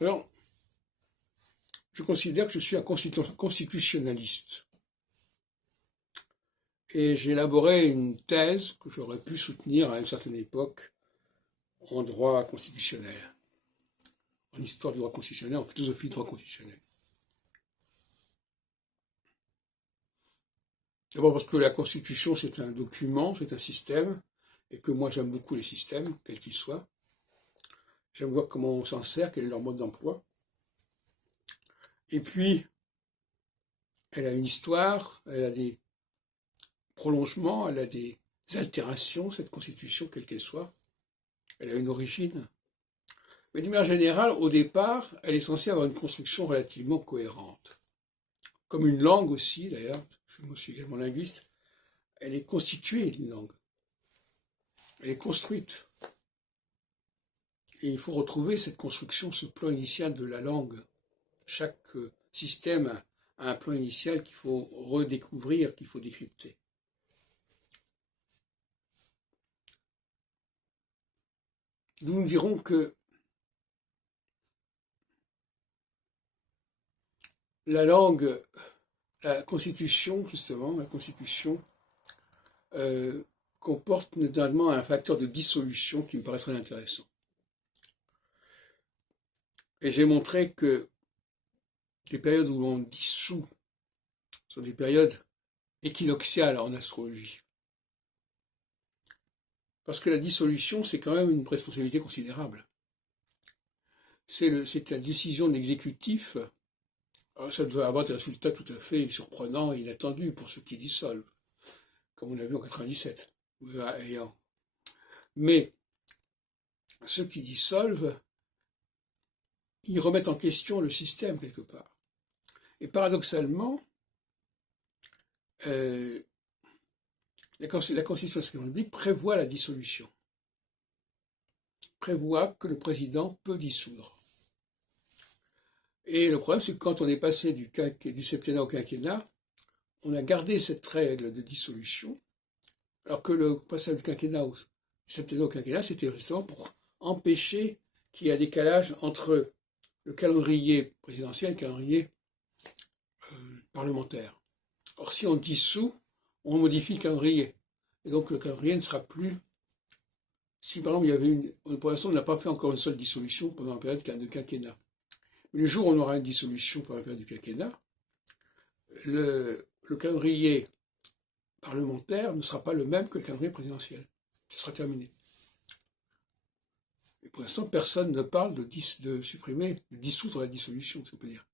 Alors, je considère que je suis un constitutionnaliste. Et j'ai élaboré une thèse que j'aurais pu soutenir à une certaine époque en droit constitutionnel, en histoire du droit constitutionnel, en philosophie du droit constitutionnel. D'abord parce que la Constitution, c'est un document, c'est un système, et que moi j'aime beaucoup les systèmes, quels qu'ils soient. J'aime voir comment on s'en sert, quel est leur mode d'emploi. Et puis, elle a une histoire, elle a des prolongements, elle a des altérations, cette Constitution, quelle qu'elle soit. Elle a une origine. Mais d'une manière générale, au départ, elle est censée avoir une construction relativement cohérente. Comme une langue aussi, d'ailleurs, je suis également linguiste, elle est constituée d'une langue. Elle est construite. Et il faut retrouver cette construction, ce plan initial de la langue. Chaque système a un plan initial qu'il faut redécouvrir, qu'il faut décrypter. Nous dirons que la langue, la Constitution, justement, la Constitution, comporte notamment un facteur de dissolution qui me paraît très intéressant. Et j'ai montré que les périodes où l'on dissout sont des périodes équinoxiales en astrologie. Parce que la dissolution, c'est quand même une responsabilité considérable. C'est la décision de l'exécutif. Alors ça doit avoir des résultats tout à fait surprenants et inattendus pour ceux qui dissolvent, comme on a vu en 97. Mais ceux qui dissolvent, ils remettent en question le système quelque part. Et paradoxalement, la Constitution de la République prévoit la dissolution, prévoit que le président peut dissoudre. Et le problème, c'est que quand on est passé du septennat au quinquennat, on a gardé cette règle de dissolution, alors que le passage du septennat au quinquennat, c'était justement pour empêcher qu'il y ait un décalage entre le calendrier présidentiel et le calendrier parlementaire. Or, si on dissout, on modifie le calendrier. Et donc, le calendrier ne sera plus... Si, par exemple, il y avait pour l'instant, on n'a pas fait encore une seule dissolution pendant la période de quinquennat. Mais le jour où on aura une dissolution pendant la période du quinquennat, le calendrier parlementaire ne sera pas le même que le calendrier présidentiel. Ce sera terminé. Et pour l'instant, personne ne parle de supprimer, de dissoudre la dissolution, si on peut dire.